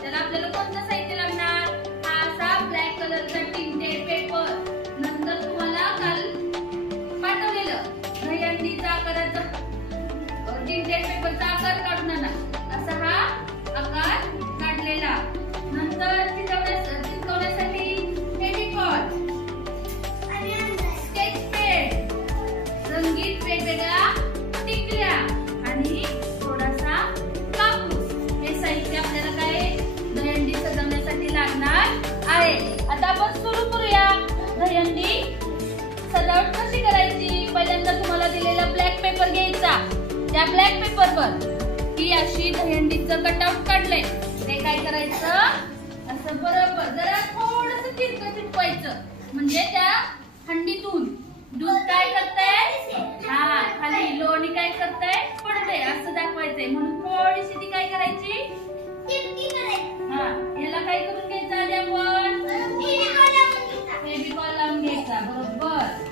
त्याला आपल्याला कोणतं साहित्य लागणार? हा असा ब्लॅक कलरचा टिंटेड पेपर. नंतर तुम्हाला काल पाठवलेलं दहीहंडीचा आकाराचा टिंटेड पेपरचा आकार काढून आणा. असा हा आकार काढलेला. नंतर चिकटवण्यासाठी फेविकॉल, स्केच पेन, रंगीत वेगवेगळ्या टिकल्या आणि थोडासा कापूस. हे साहित्य आपल्याला काय दहीहंडी सजवण्यासाठी लागणार आहे. आता आपण सुरू करूया. दहीहंडी सजावट कशी करायची? पहिल्यांदा तुम्हाला दिलेला ब्लॅक पेपर घ्यायचा. त्या ब्लॅक पेपरवर ही अशी दहीहंडीचं कटआउट काढलंय. ते काय करायचं? असं बरोबर जरा थोडंसं तिरकं चिटकवायचं. म्हणजे त्या हंडीतून दूध काय करतंय? हा खाली लोणी काय करतंय? पडतंय असं दाखवायचंय. म्हणून थोडीशी ती काय करायची? तिरकी करायची. हा याला काय करून घ्यायचं आधी आपण? फेविकॉल लावून घ्यायचा. बरोबर.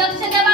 लक्ष द्या.